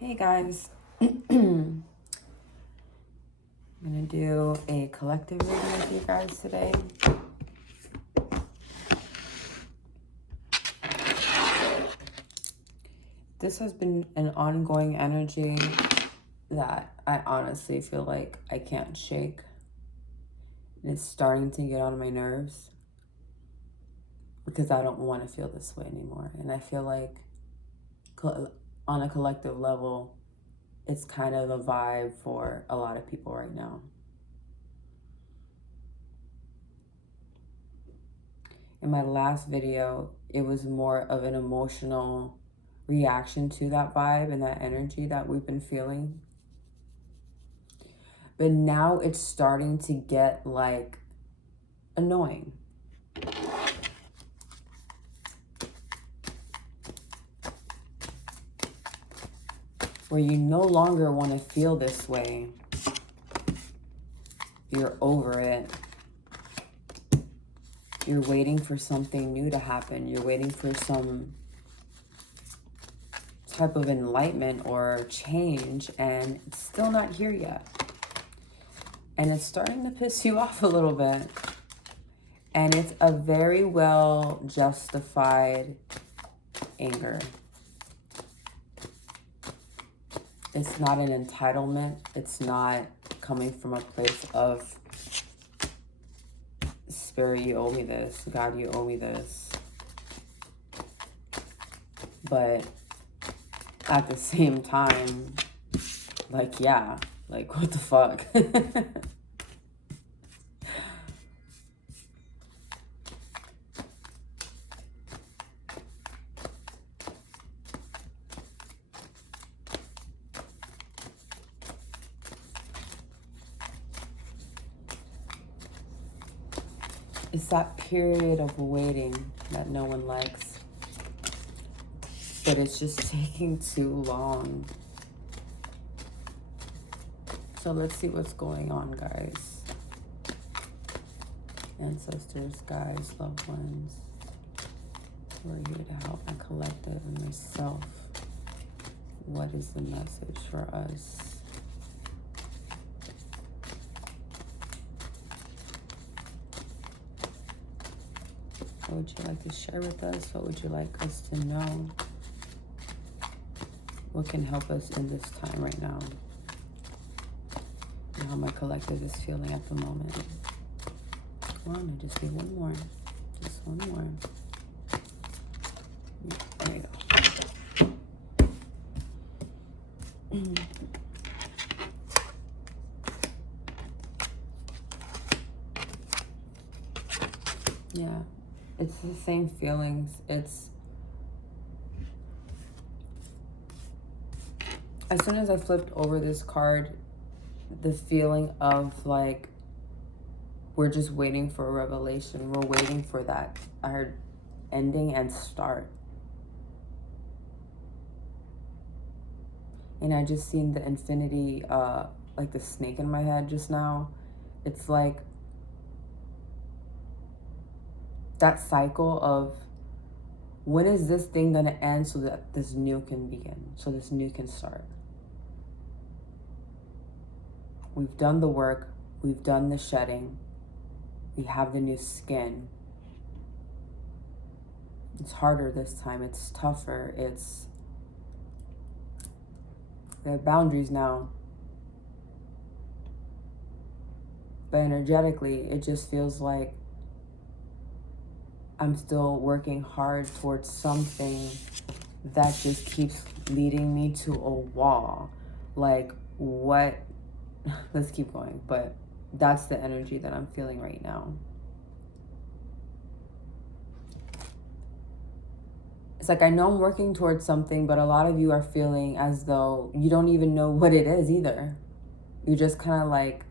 Hey guys, I'm gonna do a collective reading with you guys today. This has been an ongoing energy that I honestly feel like I can't shake. It's starting to get on my nerves because I don't want to feel this way anymore. And I feel like on a collective level, it's kind of a vibe for a lot of people right now. In my last video, it was more of an emotional reaction to that vibe and that energy that we've been feeling. But now it's starting to get like annoying. Where you no longer want to feel this way. You're over it. You're waiting for something new to happen. You're waiting for some type of enlightenment or change, and it's still not here yet. And it's starting to piss you off a little bit. And it's a very well justified anger. It's not an entitlement. It's not coming from a place of, Spirit, you owe me this. God, you owe me this. But at the same time, like, yeah, like, what the fuck? It's that period of waiting that no one likes. But it's just taking too long. So let's see what's going on, guys. Ancestors, guides, loved ones, who are here to help my collective and myself. What is the message for us? What would you like to share with us? What would you like us to know? What can help us in this time right now? And how my collective is feeling at the moment. Come on, I just need one more. Just one more. There you go. Yeah, it's the same feelings. It's as soon as I flipped over this card, the feeling of like we're just waiting for a revelation. We're waiting for that our ending and start. And I just seen the infinity, like the snake in my head just now. It's like that cycle of when is this thing gonna end so that this new can begin, so this new can start. We've done the work, we've done the shedding, we have the new skin. It's harder this time, it's tougher, there are boundaries now. But energetically, it just feels like I'm still working hard towards something that just keeps leading me to a wall. Like, what? Let's keep going. But that's the energy that I'm feeling right now. It's like I know I'm working towards something, but a lot of you are feeling as though you don't even know what it is either. You're just kind of like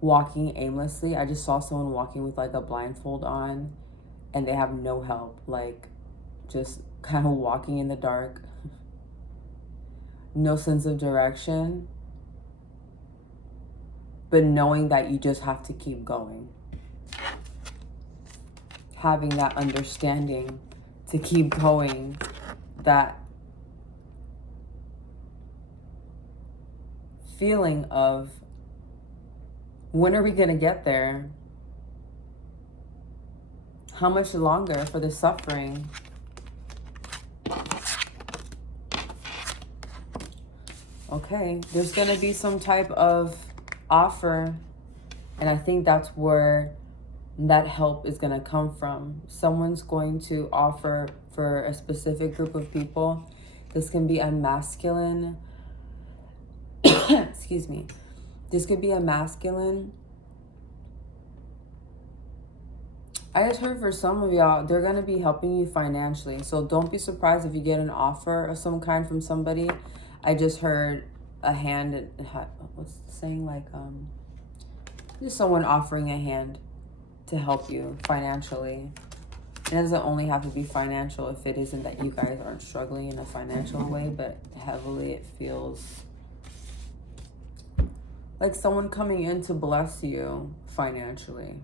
walking aimlessly. I just saw someone walking with like a blindfold on and they have no help, like just kind of walking in the dark. No sense of direction, but knowing that you just have to keep going. Having that understanding to keep going, that feeling of, when are we going to get there? How much longer for the suffering? Okay, there's going to be some type of offer, and I think that's where that help is going to come from. Someone's going to offer for a specific group of people. This can be a masculine, excuse me. This could be a masculine. I just heard for some of y'all, they're going to be helping you financially. So don't be surprised if you get an offer of some kind from somebody. I just heard a hand, what's the saying? Like, just someone offering a hand to help you financially. It doesn't only have to be financial if it isn't that you guys aren't struggling in a financial way, but heavily it feels like someone coming in to bless you financially.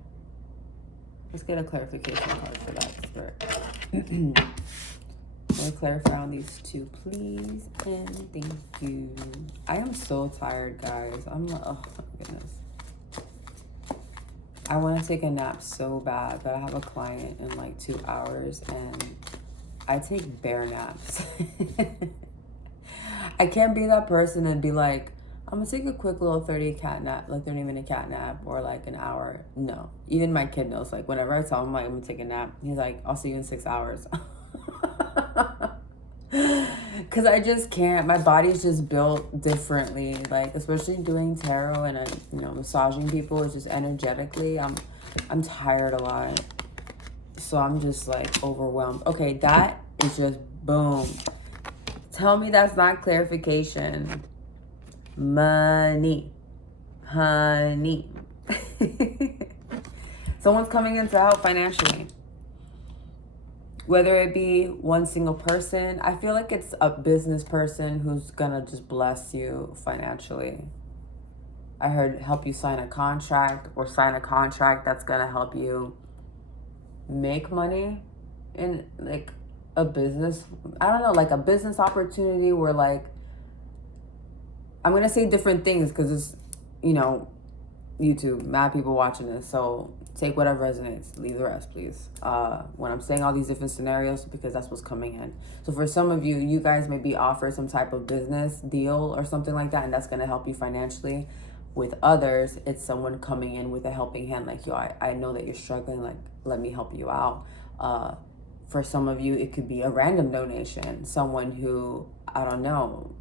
Let's get a clarification card for that, Spirit. Can we clarify on these two, please? And thank you. I am so tired, guys. I'm like, oh my goodness. I want to take a nap so bad, but I have a client in like 2 hours, and I take bear naps. I can't be that person and be like, I'm gonna take a quick little 30-minute cat nap, or like an hour. No. Even my kid knows, like, whenever I tell him, like, I'm gonna take a nap, he's like, I'll see you in 6 hours. Because I just can't. My body's just built differently. Like, especially doing tarot and, massaging people, it's just energetically, I'm tired a lot. So I'm just, like, overwhelmed. Okay, that is just boom. Tell me that's not clarification. Money. Honey. Someone's coming in to help financially. Whether it be one single person, I feel like it's a business person who's gonna just bless you financially. I heard help you sign a contract, or sign a contract that's gonna help you make money in like a business. I don't know, like a business opportunity where, like, I'm gonna say different things because it's, YouTube, mad people watching this, so take whatever resonates, leave the rest, please. When I'm saying all these different scenarios, because that's what's coming in. So for some of you, you guys may be offered some type of business deal or something like that, and that's going to help you financially. With others, it's someone coming in with a helping hand, like, yo, I know that you're struggling, like, let me help you out. For some of you, it could be a random donation, someone who, I don't know,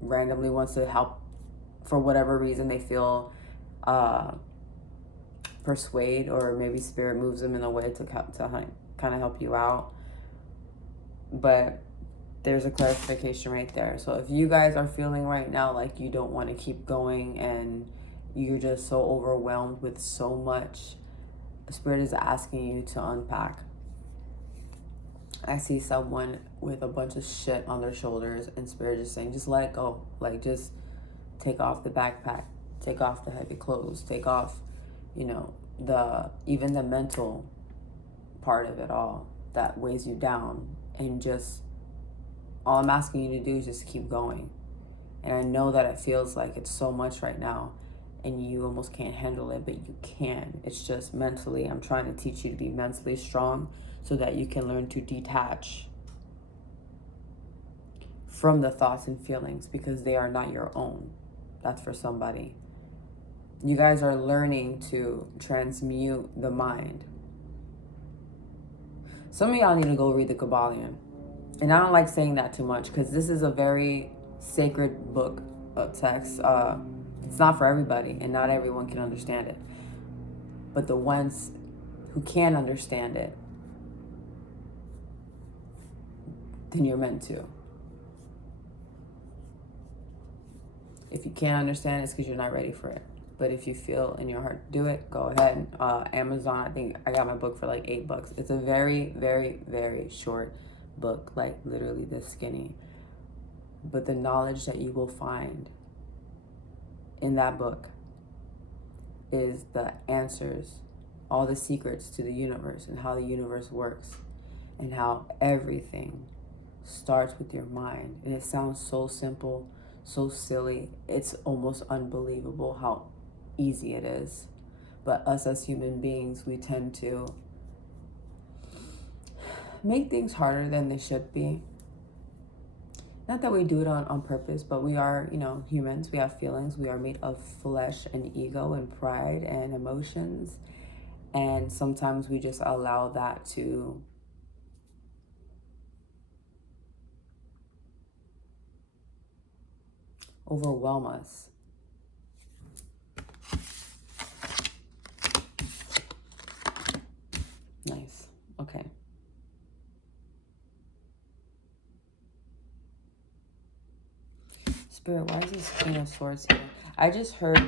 randomly wants to help for whatever reason they feel persuade, or maybe spirit moves them in a way to kind of help you out. But there's a clarification right there. So if you guys are feeling right now like you don't want to keep going and you're just so overwhelmed with so much, spirit is asking you to unpack. I see someone with a bunch of shit on their shoulders, and spirit is saying, just let it go. Like, just take off the backpack, take off the heavy clothes, take off, even the mental part of it all that weighs you down, and just, all I'm asking you to do is just keep going. And I know that it feels like it's so much right now and you almost can't handle it, but you can. It's just mentally, I'm trying to teach you to be mentally strong so that you can learn to detach from the thoughts and feelings, because they are not your own. That's for somebody. You guys are learning to transmute the mind. Some of y'all need to go read the Kabbalion. And I don't like saying that too much because this is a very sacred book of text. It's not for everybody, and not everyone can understand it. But the ones who can understand it, then you're meant to. If you can't understand it, it's because you're not ready for it. But if you feel in your heart to do it, go ahead. Amazon, I think I got my book for like $8. It's a very, very, very short book, like literally this skinny. But the knowledge that you will find in that book is the answers, all the secrets to the universe and how the universe works and how everything starts with your mind. And it sounds so simple, so silly. It's almost unbelievable how easy it is. But us as human beings, we tend to make things harder than they should be. Not that we do it on purpose, but we are, you know, humans. We have feelings. We are made of flesh and ego and pride and emotions. And sometimes we just allow that to overwhelm us. Nice. Okay. Spirit, why is this Queen of Swords here? I just heard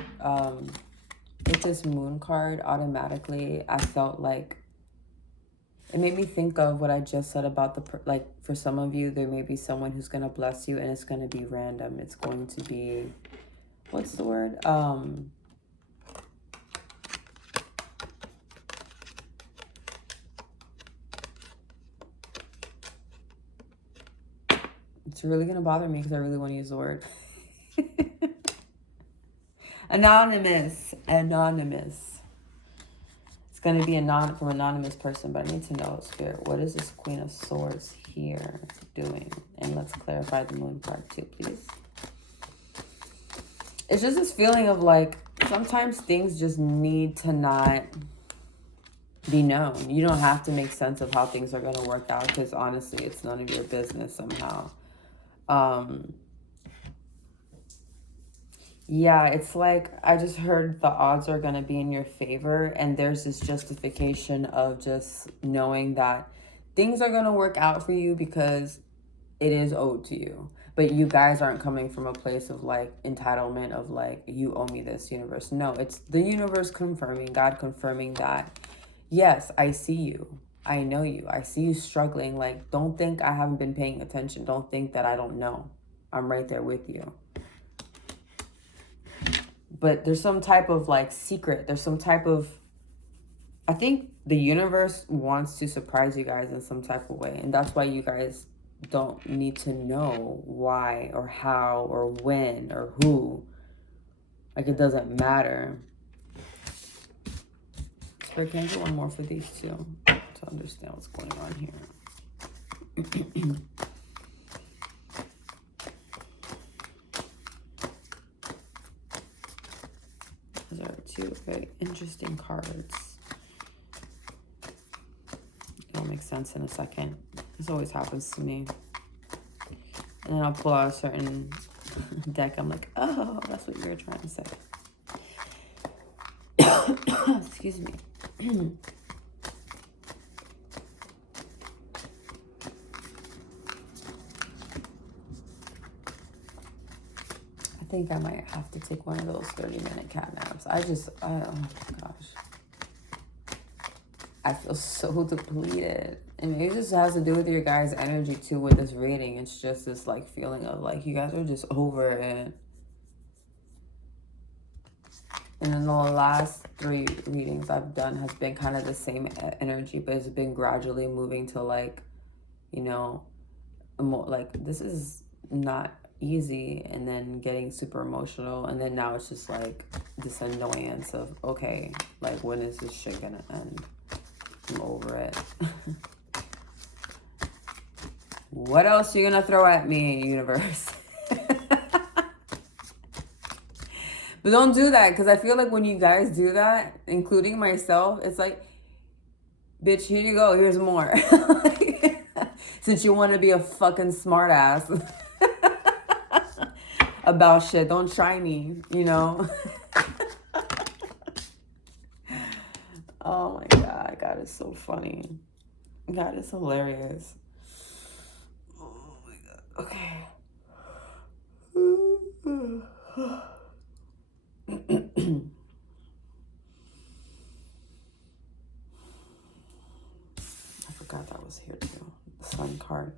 with this moon card, automatically, I felt like it made me think of what I just said about like, for some of you, there may be someone who's going to bless you and it's going to be random. It's going to be, what's the word? It's really going to bother me because I really want to use the word. Anonymous. It's going to be from anonymous person, but I need to know, Spirit, what is this Queen of Swords here doing? And let's clarify the moon card too, please. It's just this feeling of like, sometimes things just need to not be known. You don't have to make sense of how things are going to work out, because honestly, it's none of your business somehow. Yeah, it's like, I just heard the odds are going to be in your favor, and there's this justification of just knowing that things are going to work out for you because it is owed to you. But you guys aren't coming from a place of like entitlement of like, you owe me this, universe. No, it's the universe confirming, God confirming that, yes, I see you. I know you. I see you struggling. Like, don't think I haven't been paying attention. Don't think that I don't know. I'm right there with you. But there's some type of like secret. There's some type of, I think the universe wants to surprise you guys in some type of way. And that's why you guys don't need to know why or how or when or who. Like, it doesn't matter. Spirit, can I get one more for these two to understand what's going on here? Those are two very interesting cards. It'll make sense in a second. This always happens to me. And then I'll pull out a certain deck. I'm like, oh, that's what you were trying to say. Excuse me. I think I might have to take one of those 30-minute cat naps. Oh my gosh. I feel so depleted. And maybe it just has to do with your guys' energy too with this reading. It's just this like feeling of like you guys are just over it. And then the last 3 readings I've done has been kind of the same energy, but it's been gradually moving to like, you know, more like this is not easy, and then getting super emotional, and then now it's just like this annoyance of, okay, like when is this shit gonna end? I'm over it. What else are you gonna throw at me, universe? But don't do that, because I feel like when you guys do that, including myself, it's like, bitch, here you go, here's more. Since you want to be a fucking smart ass about shit, don't try me, you know? Oh my God, God is so funny. God is hilarious. Oh my God, okay. I forgot that was here too. The Sun card.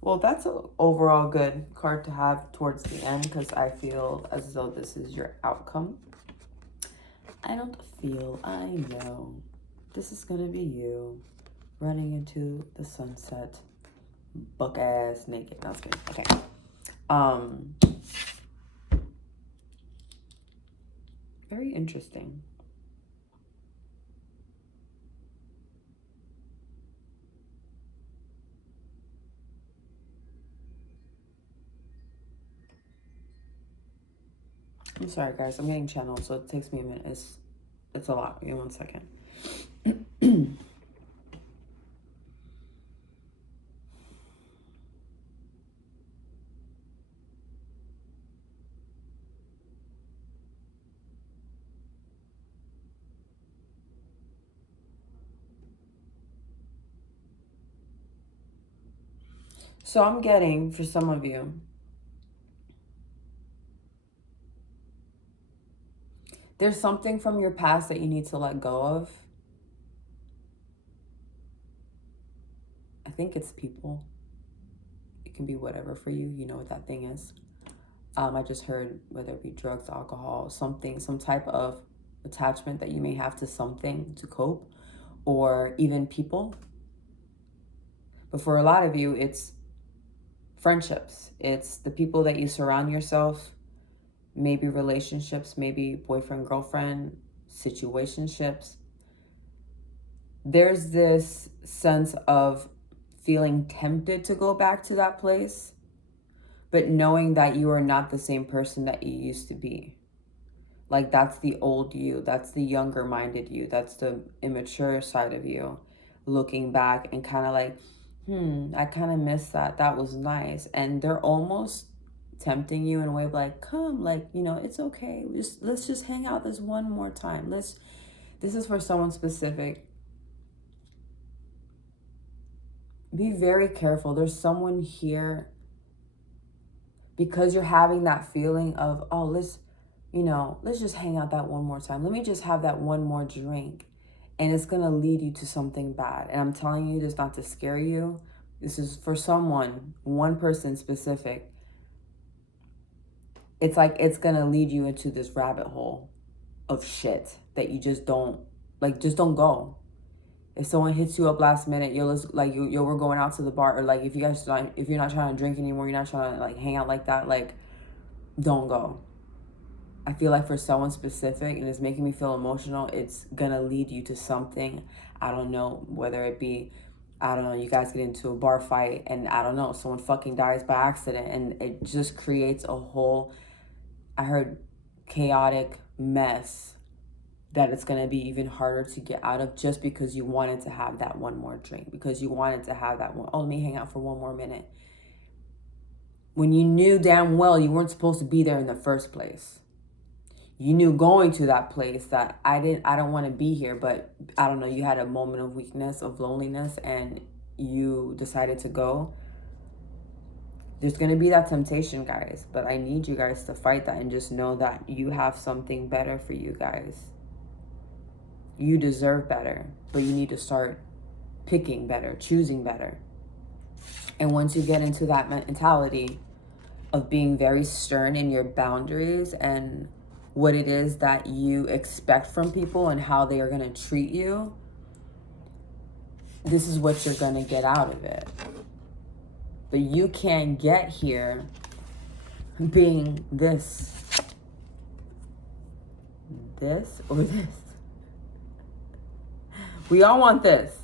Well, that's an overall good card to have towards the end, because I feel as though this is your outcome. I know. This is going to be you running into the sunset, buck ass naked. No, I was kidding. Okay. Very interesting. I'm sorry, guys. I'm getting channeled, so it takes me a minute. It's a lot. Give me 1 second. So I'm getting, for some of you, there's something from your past that you need to let go of. I think it's people. It can be whatever for you. You know what that thing is. I just heard whether it be drugs, alcohol, something, some type of attachment that you may have to something to cope, or even people. But for a lot of you, it's friendships. It's the people that you surround yourself, maybe relationships, maybe boyfriend, girlfriend, situationships. There's this sense of feeling tempted to go back to that place, but knowing that you are not the same person that you used to be. Like, that's the old you, that's the younger minded you, that's the immature side of you looking back and kind of like, I kind of miss that. That was nice. And they're almost tempting you in a way of like, come, like, you know, it's okay. Let's just hang out this one more time. This is for someone specific. Be very careful. There's someone here, because you're having that feeling of, oh, let's just hang out that one more time. Let me just have that one more drink. And it's going to lead you to something bad. And I'm telling you this not to scare you. This is for someone, one person specific. It's like it's going to lead you into this rabbit hole of shit that you just don't go. If someone hits you up last minute, we're going out to the bar, or like if you're not trying to drink anymore, you're not trying to like hang out like that, like don't go. I feel like for someone specific, and it's making me feel emotional, it's gonna lead you to something. I don't know, whether it be, you guys get into a bar fight and someone fucking dies by accident, and it just creates a whole, I heard, chaotic mess that it's gonna be even harder to get out of, just because you wanted to have that one more drink, because you wanted to have that one, let me hang out for one more minute. When you knew damn well you weren't supposed to be there in the first place. You knew going to that place that I don't want to be here, but you had a moment of weakness, of loneliness, and you decided to go. There's going to be that temptation, guys, but I need you guys to fight that and just know that you have something better for you guys. You deserve better, but you need to start picking better, choosing better. And once you get into that mentality of being very stern in your boundaries and what it is that you expect from people and how they are going to treat you, this is what you're going to get out of it. But you can't get here being this or this. We all want this.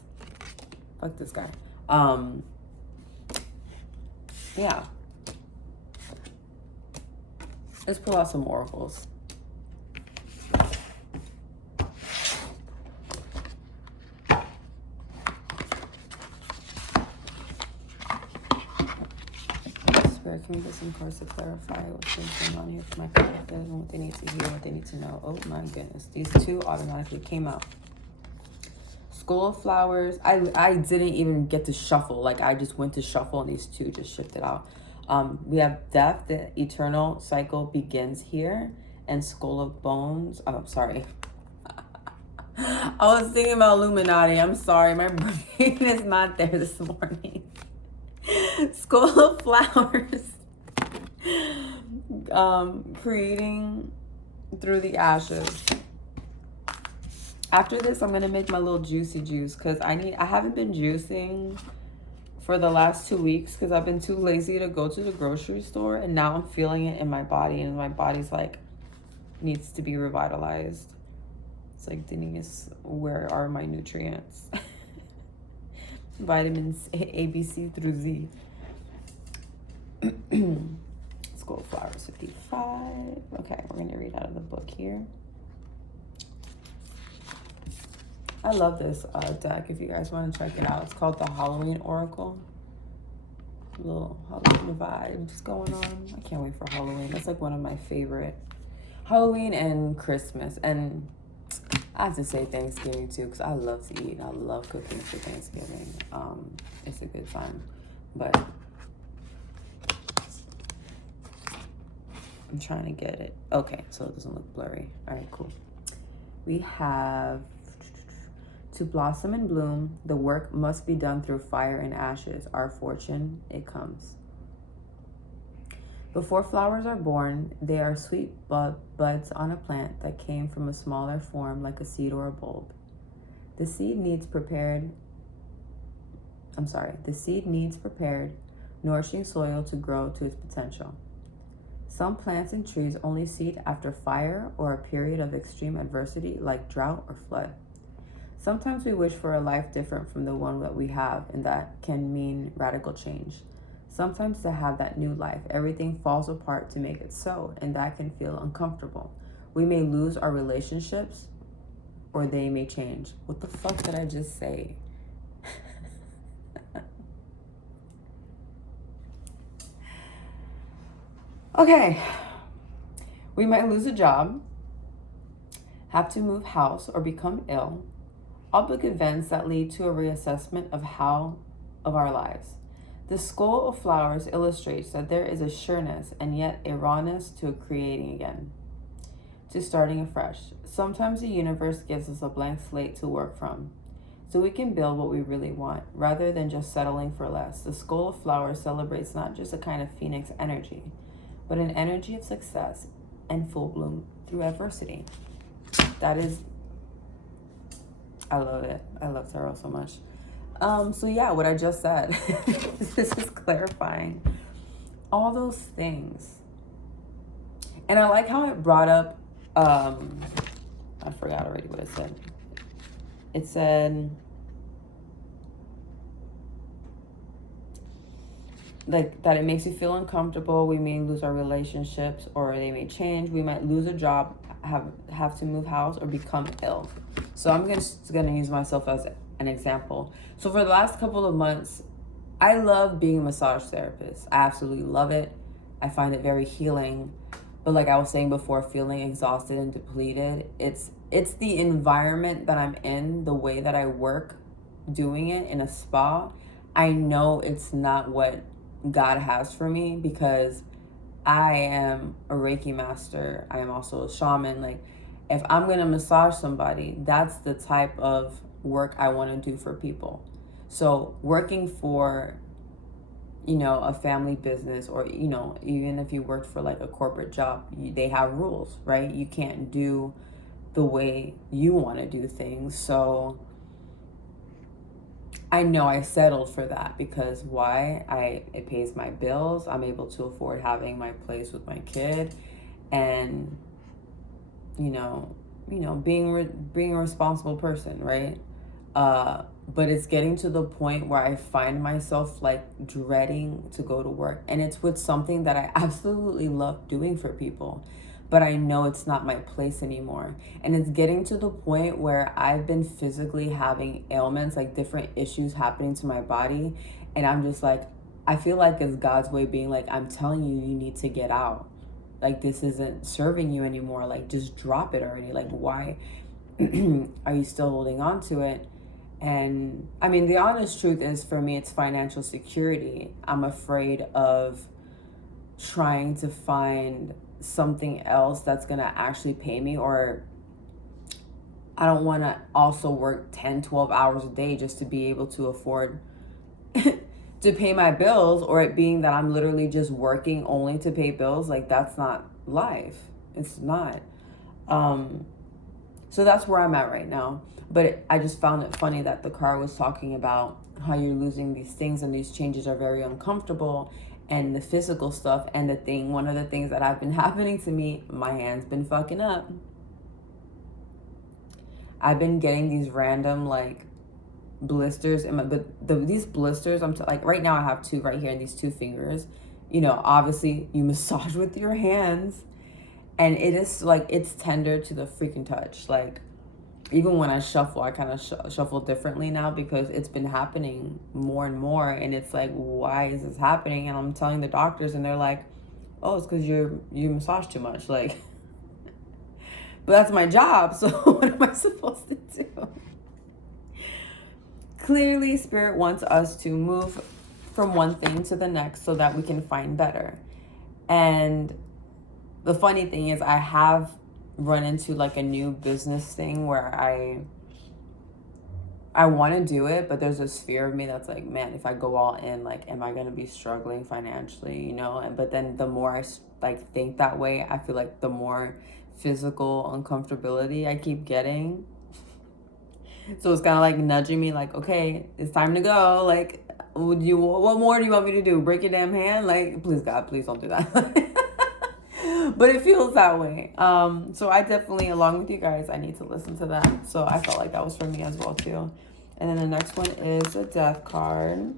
Fuck this guy. Yeah. Let's pull out some oracles. Can we get some cards to clarify what's going on here for my collective and what they need to hear, what they need to know? Oh my goodness. These two automatically came out. Skull of Flowers. I didn't even get to shuffle. Like, I just went to shuffle and these two just shifted out. We have Death, the eternal cycle begins here. And Skull of Bones. Oh, sorry. I was thinking about Illuminati. I'm sorry. My brain is not there this morning. Skull of Flowers. Creating through the ashes. After this, I'm going to make my little juicy juice because I haven't been juicing for the last 2 weeks because I've been too lazy to go to the grocery store, and now I'm feeling it in my body, and my body's like, needs to be revitalized. It's like, Denise, where are my nutrients? Vitamins A, B, C through Z. Let's go flowers 55. Okay, we're going to read out of the book here. I love this deck if you guys want to check it out. It's called the Halloween Oracle. Little Halloween vibes going on. I can't wait for Halloween. That's like one of my favorite. Halloween and Christmas. And I have to say Thanksgiving too, because I love to eat and I love cooking for Thanksgiving. It's a good time. But I'm trying to get it. Okay, so it doesn't look blurry. All right, cool. We have to blossom and bloom, the work must be done through fire and ashes. Our fortune, it comes. Before flowers are born, they are sweet buds on a plant that came from a smaller form like a seed or a bulb. The seed needs prepared, nourishing soil to grow to its potential. Some plants and trees only seed after fire or a period of extreme adversity like drought or flood. Sometimes we wish for a life different from the one that we have, and that can mean radical change. Sometimes to have that new life, everything falls apart to make it so, and that can feel uncomfortable. We may lose our relationships, or they may change. What the fuck did I just say? Okay. We might lose a job, have to move house, or become ill. All big events that lead to a reassessment of our lives. The skull of flowers illustrates that there is a sureness and yet a rawness to creating again, to starting afresh. Sometimes the universe gives us a blank slate to work from, so we can build what we really want, rather than just settling for less. The skull of flowers celebrates not just a kind of phoenix energy, but an energy of success and full bloom through adversity. I love it. I love tarot so much. So yeah, what I just said, this is clarifying all those things. And I like how it brought up, I forgot already what it said. It said, like, that it makes you feel uncomfortable. We may lose our relationships, or they may change. We might lose a job, have to move house, or become ill. So I'm just gonna use myself as an example. So for the last couple of months, I love being a massage therapist. I absolutely love it. I find it very healing. But like I was saying before, feeling exhausted and depleted, it's the environment that I'm in, the way that I work doing it in a spa. I know it's not what God has for me, because I am a Reiki master. I am also a shaman. Like, if I'm going to massage somebody, that's the type of work I want to do for people. So working for, a family business, or, even if you worked for like a corporate job, they have rules, right? You can't do the way you want to do things. So I know I settled for that, because why? It pays my bills. I'm able to afford having my place with my kid, and being a responsible person, right? But it's getting to the point where I find myself like dreading to go to work, and it's with something that I absolutely love doing for people, but I know it's not my place anymore. And it's getting to the point where I've been physically having ailments, like different issues happening to my body, and I'm just like, I feel like it's God's way being like, I'm telling you, you need to get out. Like, this isn't serving you anymore. Like, just drop it already. Like, why are you still holding on to it? And I mean, the honest truth is, for me, it's financial security. I'm afraid of trying to find something else that's going to actually pay me, or I don't want to also work 10, 12 hours a day just to be able to afford to pay my bills, or it being that I'm literally just working only to pay bills. Like, that's not life. It's not. So that's where I'm at right now. But I just found it funny that the card was talking about how you're losing these things and these changes are very uncomfortable. and the physical stuff. And one of the things that have been happening to me, my hand's been fucking up. I've been getting these random like blisters in my, these blisters, like right now I have two right here in these two fingers. You know, obviously you massage with your hands, and it is like, it's tender to the freaking touch. Like, even when I shuffle, I kind of shuffle differently now because it's been happening more and more. And it's like, why is this happening? And I'm telling the doctors, and they're like, oh, it's because you massage too much. Like, but that's my job. So what am I supposed to do? Clearly, Spirit wants us to move from one thing to the next so that we can find better. And the funny thing is, I have run into like a new business thing where I want to do it, but there's this fear of me that's like, man, if I go all in, like, am I going to be struggling financially, you know? But then the more I like think that way, I feel like the more physical uncomfortability I keep getting. So it's kind of like nudging me like, okay, it's time to go. Like, what more do you want me to do? Break your damn hand? Like, please God, please don't do that. But it feels that way. So I definitely, along with you guys, I need to listen to that. So I felt like that was for me as well too. And then the next one is a death card.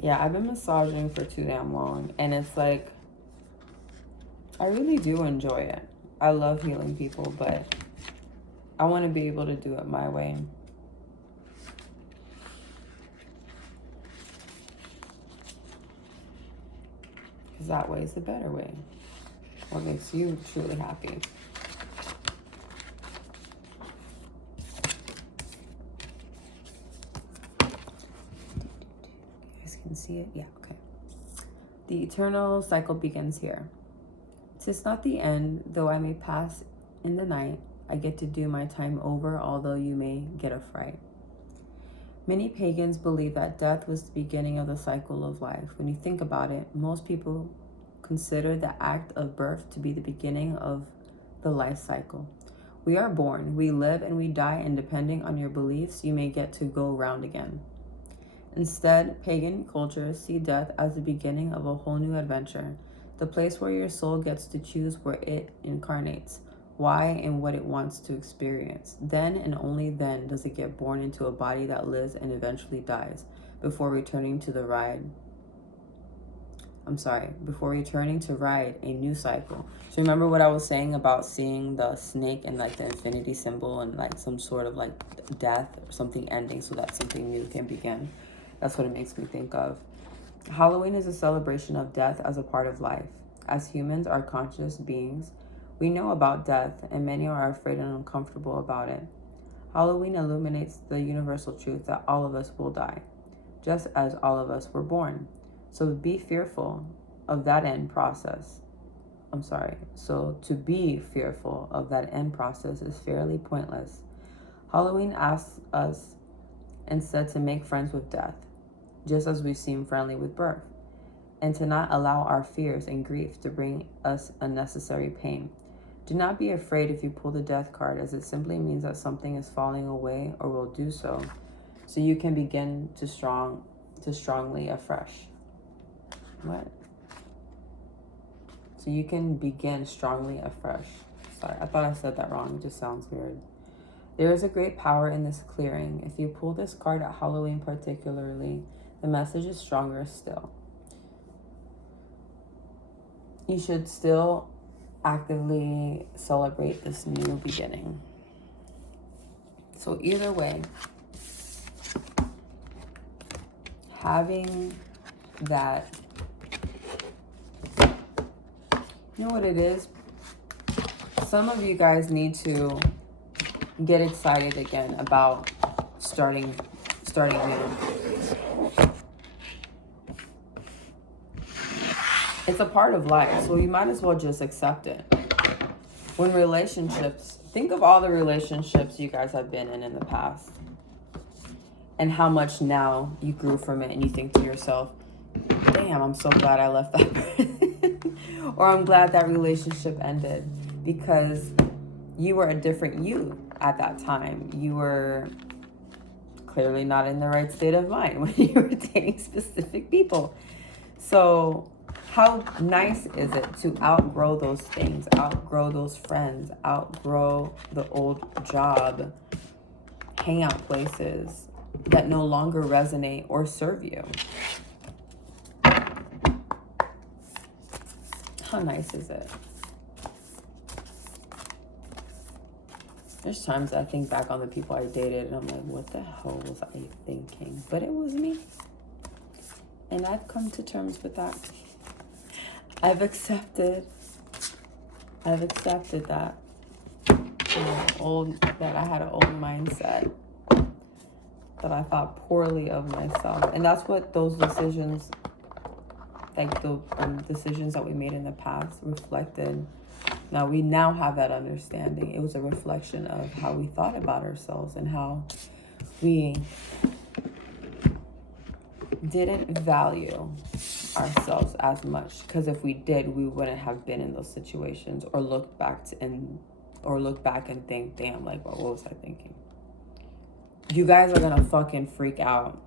Yeah, I've been massaging for too damn long. And it's like, I really do enjoy it. I love healing people, but I want to be able to do it my way. Because that way is the better way. What makes you truly happy. You guys can see it? Yeah, okay. The eternal cycle begins here. 'Tis not the end, though I may pass in the night. I get to do my time over, although you may get a fright. Many pagans believe that death was the beginning of the cycle of life. When you think about it, most people consider the act of birth to be the beginning of the life cycle. We are born, we live, and we die, and depending on your beliefs, you may get to go round again. Instead, pagan cultures see death as the beginning of a whole new adventure, the place where your soul gets to choose where it incarnates, why and what it wants to experience. Then and only then does it get born into a body that lives and eventually dies, before returning to ride a new cycle. So remember what I was saying about seeing the snake and like the infinity symbol and like some sort of like death or something ending so that something new can begin. That's what it makes me think of. Halloween is a celebration of death as a part of life. As humans are conscious beings, we know about death, and many are afraid and uncomfortable about it. Halloween illuminates the universal truth that all of us will die, just as all of us were born. So to be fearful of that end process is fairly pointless. Halloween asks us instead to make friends with death, just as we seem friendly with birth, and to not allow our fears and grief to bring us unnecessary pain. Do not be afraid if you pull the death card, as it simply means that something is falling away or will do so you can begin to strongly afresh. What? So you can begin strongly afresh. Sorry, I thought I said that wrong. It just sounds weird. There is a great power in this clearing. If you pull this card at Halloween particularly, the message is stronger still. You should still actively celebrate this new beginning. So either way, having that, you know what it is? Some of you guys need to get excited again about starting new. It's a part of life, so you might as well just accept it. When relationships, think of all the relationships you guys have been in the past, and how much now you grew from it, and you think to yourself, damn, I'm so glad I left that person. Or I'm glad that relationship ended, because you were a different you at that time. You were clearly not in the right state of mind when you were dating specific people. So how nice is it to outgrow those things, outgrow those friends, outgrow the old job, hangout places that no longer resonate or serve you? How nice is it? There's times I think back on the people I dated and I'm like, what the hell was I thinking? But it was me. And I've come to terms with that. I've accepted that. That I had an old mindset, that I thought poorly of myself. And that's what those decisions, like the decisions that we made in the past, reflected. Now we now have that understanding. It was a reflection of how we thought about ourselves and how we didn't value ourselves as much. Because if we did, we wouldn't have been in those situations, or look back and think, damn, like, what was I thinking? You guys are gonna fucking freak out.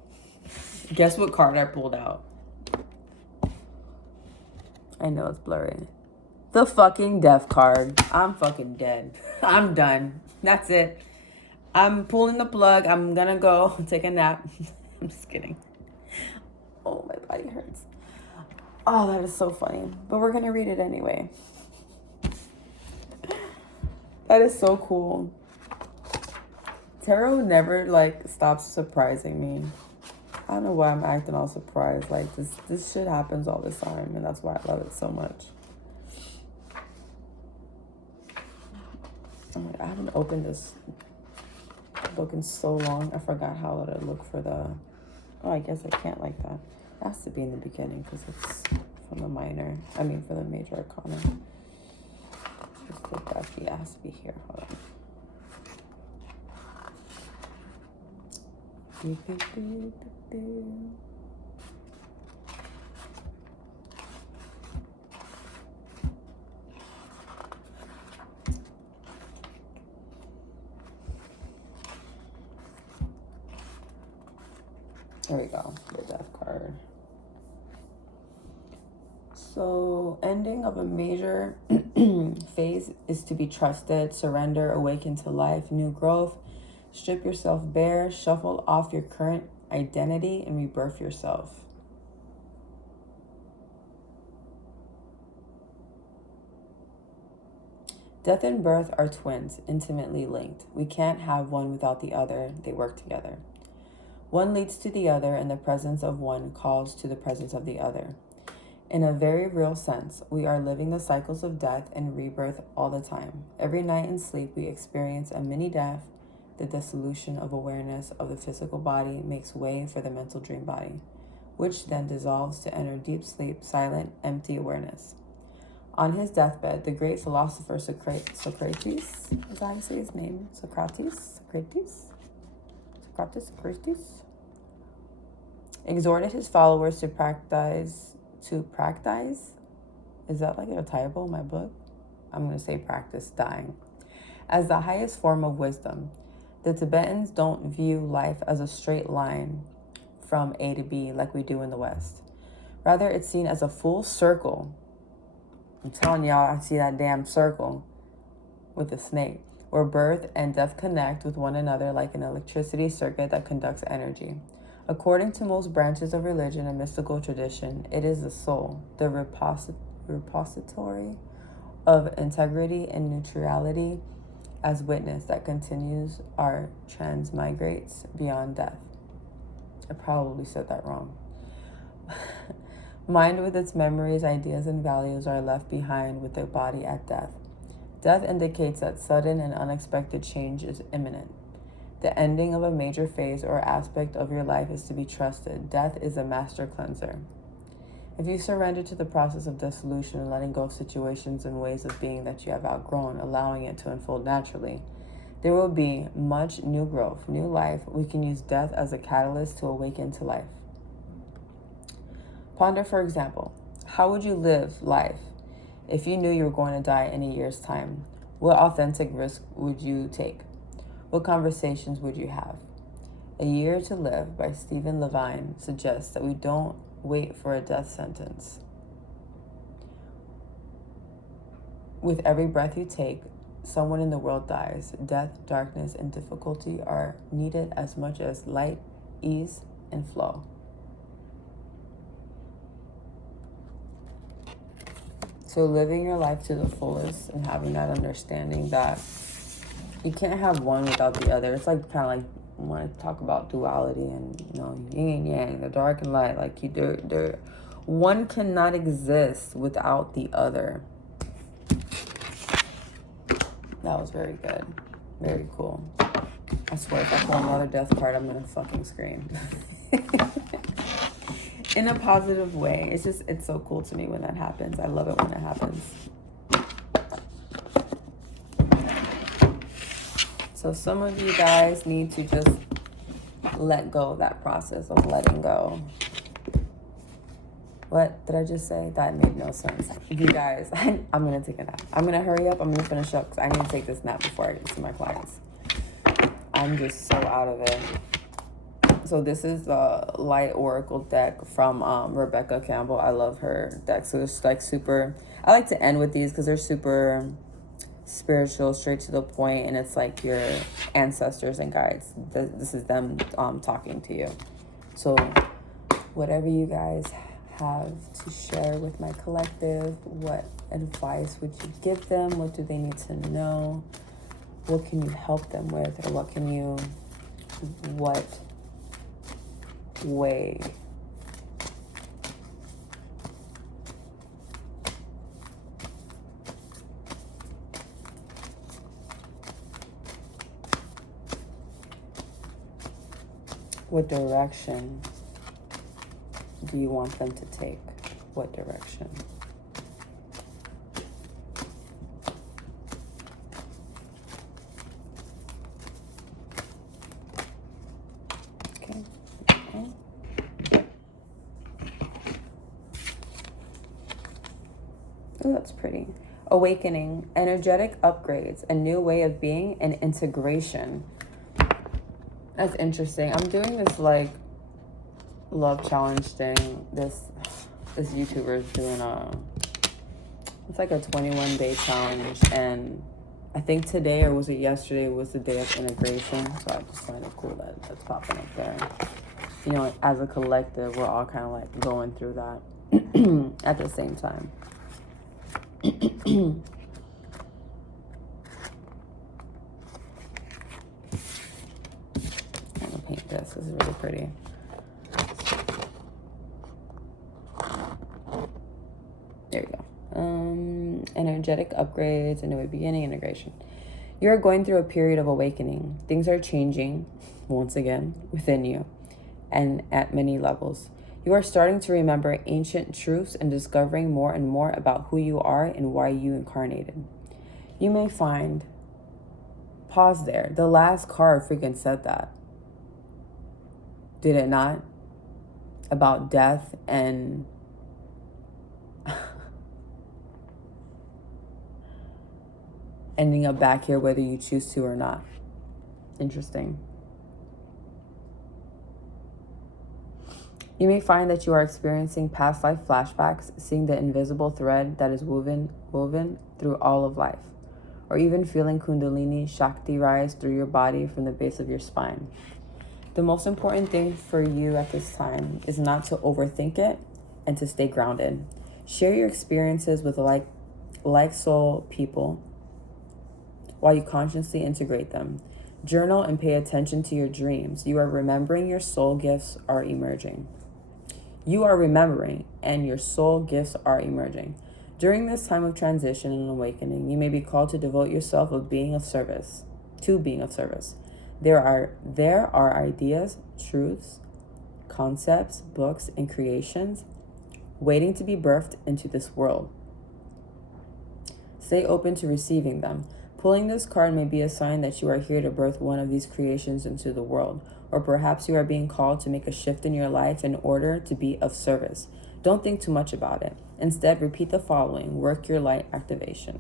Guess what card I pulled out? I know it's blurry. The fucking death card. I'm fucking dead. I'm done. That's it. I'm pulling the plug. I'm gonna go take a nap. I'm just kidding. Oh, my body hurts. Oh, that is so funny. But we're gonna read it anyway. That is so cool. Tarot never stops surprising me. I don't know why I'm acting all surprised. Like this shit happens all the time, and that's why I love it so much. I haven't opened this book in so long. I forgot how to look for the... Oh, I guess I can't like that. It has to be in the beginning because it's from the for the major arcana. Just look back. Yeah, it has to be here. Hold on. There we go, the death card. So, ending of a major phase is to be trusted, surrender, awaken to life, new growth, strip yourself bare, shuffle off your current identity, and rebirth yourself. Death and birth are twins, intimately linked. We can't have one without the other. They work together. One leads to the other, and the presence of one calls to the presence of the other. In a very real sense, we are living the cycles of death and rebirth all the time. Every night in sleep, we experience a mini-death. The dissolution of awareness of the physical body makes way for the mental dream body, which then dissolves to enter deep sleep, silent, empty awareness. On his deathbed, the great philosopher Socrates, is that how you say his name? Socrates, exhorted his followers to practice. Is that like a typo in my book? I'm going to say practice dying as the highest form of wisdom. The Tibetans don't view life as a straight line from A to B like we do in the West. Rather, it's seen as a full circle. I'm telling y'all, I see that damn circle with a snake, where birth and death connect with one another like an electricity circuit that conducts energy. According to most branches of religion and mystical tradition, it is the soul, the repository of integrity and neutrality as witness that continues our transmigrates beyond death. I probably said that wrong. Mind with its memories, ideas, and values are left behind with the body at death. Death indicates that sudden and unexpected change is imminent. The ending of a major phase or aspect of your life is to be trusted. Death is a master cleanser. If you surrender to the process of dissolution and letting go of situations and ways of being that you have outgrown, allowing it to unfold naturally, there will be much new growth, new life. We can use death as a catalyst to awaken to life. Ponder, for example, how would you live life if you knew you were going to die in a year's time? What authentic risk would you take? What conversations would you have? A Year to Live by Stephen Levine suggests that we don't wait for a death sentence. With every breath you take, someone in the world dies. Death, darkness, and difficulty are needed as much as light, ease, and flow. So living your life to the fullest and having that understanding that you can't have one without the other. It's like kind of like when I talk about duality and, you know, yin and yang, the dark and light. Like one cannot exist without the other. That was very good. Very cool. I swear if I pull another death card, I'm gonna fucking scream. In a positive way. It's so cool to me when that happens. I love it when it happens. So some of you guys need to just let go of that process of letting go. What did I just say? That made no sense. You guys, I'm going to take a nap. I'm going to hurry up. I'm going to finish up because I need to take this nap before I get to my clients. I'm just so out of it. So this is the Light Oracle deck from Rebecca Campbell. I love her deck. So it's like super, I like to end with these because they're super spiritual, straight to the point, and it's like your ancestors and guides. This is them talking to you. So whatever you guys have to share with my collective, what advice would you give them? What do they need to know? What can you help them with? Or what way? What direction do you want them to take? What direction? Okay. Oh, that's pretty. Awakening, energetic upgrades, a new way of being, and integration. That's interesting. I'm doing this like love challenge thing. This YouTuber is doing it's like a 21-day challenge, and I think today, or was it yesterday, was the day of integration. So I just find it cool that that's popping up there. You know, as a collective, we're all kind of like going through that at the same time. I'm gonna paint this. This is really pretty. There you go. Energetic upgrades, a new beginning, integration. You're going through a period of awakening. Things are changing, once again, within you, and at many levels. You are starting to remember ancient truths and discovering more and more about who you are and why you incarnated. You may find... Pause there. The last card freaking said that. Did it not? About death and... ending up back here whether you choose to or not. Interesting. You may find that you are experiencing past life flashbacks, seeing the invisible thread that is woven through all of life, or even feeling Kundalini Shakti rise through your body from the base of your spine. The most important thing for you at this time is not to overthink it and to stay grounded. Share your experiences with like soul people while you consciously integrate them. Journal and pay attention to your dreams. You are remembering your soul gifts are emerging. You are remembering and your soul gifts are emerging. During this time of transition and awakening, you may be called to devote yourself to being of service. There are ideas, truths, concepts, books, and creations waiting to be birthed into this world. Stay open to receiving them. Pulling this card may be a sign that you are here to birth one of these creations into the world, or perhaps you are being called to make a shift in your life in order to be of service. Don't think too much about it. Instead, repeat the following. Work your light activation.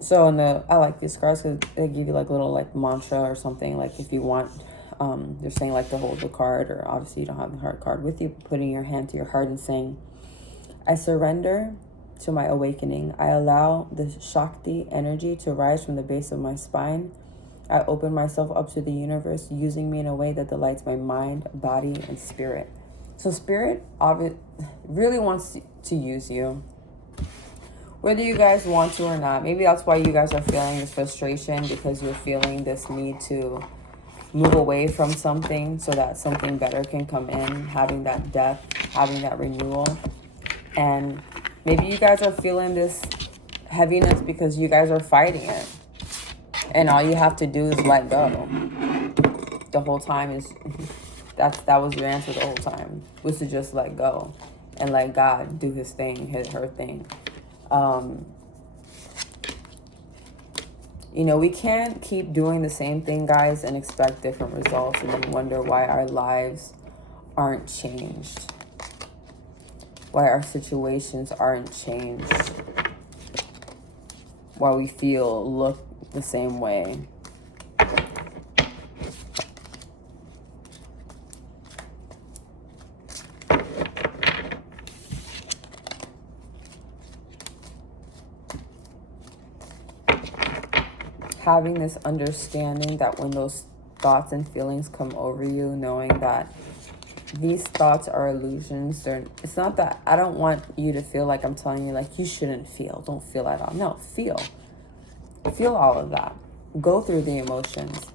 So I like these cards because they give you like a little like mantra or something. Like if you want, they're saying like to hold the card, or obviously you don't have the heart card with you, putting your hand to your heart and saying, I surrender to my awakening. I allow the Shakti energy to rise from the base of my spine. I open myself up to the universe, using me in a way that delights my mind, body, and spirit. So spirit really wants to use you, whether you guys want to or not. Maybe that's why you guys are feeling this frustration, because you're feeling this need to move away from something so that something better can come in, having that death, having that renewal. And maybe you guys are feeling this heaviness because you guys are fighting it. And all you have to do is let go. The whole time is, that was your answer the whole time, was to just let go and let God do his thing, her thing. You know, we can't keep doing the same thing, guys, and expect different results and then wonder why our lives aren't changed, why our situations aren't changed, why we look the same way. Having this understanding that when those thoughts and feelings come over you, knowing that these thoughts are illusions. It's not that I don't want you to feel like I'm telling you like you shouldn't feel. Don't feel at all. No, feel. Feel all of that. Go through the emotions.